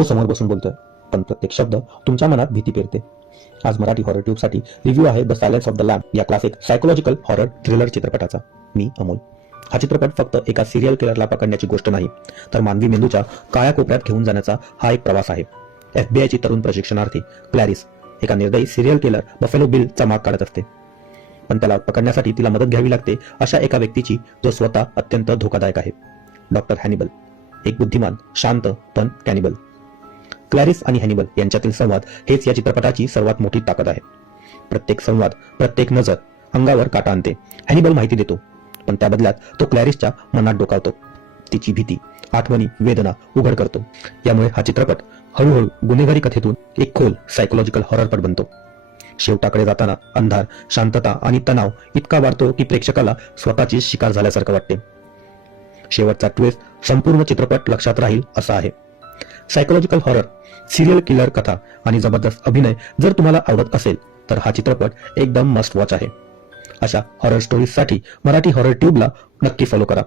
तो समोर बसून बोलतोय, पण प्रत्येक शब्द तुमच्या मनात भीती पेरते. आज मराठी हॉरर ट्यूब साठी रिव्ह्यू आहे the silence of the lamb या क्लासिक सायकोलॉजिकल हॉरर थ्रिलर चित्रपटाचा. मी अमोल. हा चित्रपट फक्त एका सिरियल किलरला पकडण्याची गोष्ट नाही, तर मानवी मेंदूच्या काळ्या कोपऱ्यात घेऊन जाण्याचा हा एक प्रवास आहे. FBI ची तरुण प्रशिक्षणार्थी क्लॅरिस एका निर्दयी सिरियल किलर बफेलो बिलचा माग काढत असते, पण त्याला पकडण्यासाठी तिला मदत घ्यावी लागते अशा एका व्यक्तीची जो स्वतः अत्यंत धोकादायक आहे. डॉक्टर हॅनिबल, एक बुद्धिमान, शांत पण कॅनिबल. क्लॅरिस आणि हॅनिबल यांच्यातील संवाद हेच या चित्रपटाची सर्वात मोठी ताकद आहे. प्रत्येक संवाद, प्रत्येक नजर अंगावर काटा आणते. हॅनिबल माहिती देतो, पण त्या बदल्यात तो क्लॅरिसच्या मनात डोकावतो. तिची भीती, आठवणी, वेदना उघड करतो. यामुळे हा चित्रपट हळूहळू गुन्हेगारी कथेतून एक खोल सायकोलॉजिकल हॉररपट बनतो. शेवटाकडे जाताना अंधार, शांतता आणि तणाव इतका वाढतो की प्रेक्षकाला स्वतःची शिकार झाल्यासारखं वाटते. शेवटचा ट्विस्ट संपूर्ण चित्रपट लक्षात राहील असा आहे. सायकोलॉजिकल हॉरर, सिरियल किलर कथा आणि जबरदस्त अभिनय जर तुम्हाला आवडत असेल तर हा चित्रपट एकदम मस्ट वॉच आहे. अशा हॉरर स्टोरीजसाठी मराठी हॉरर ट्यूबला नक्की फॉलो करा.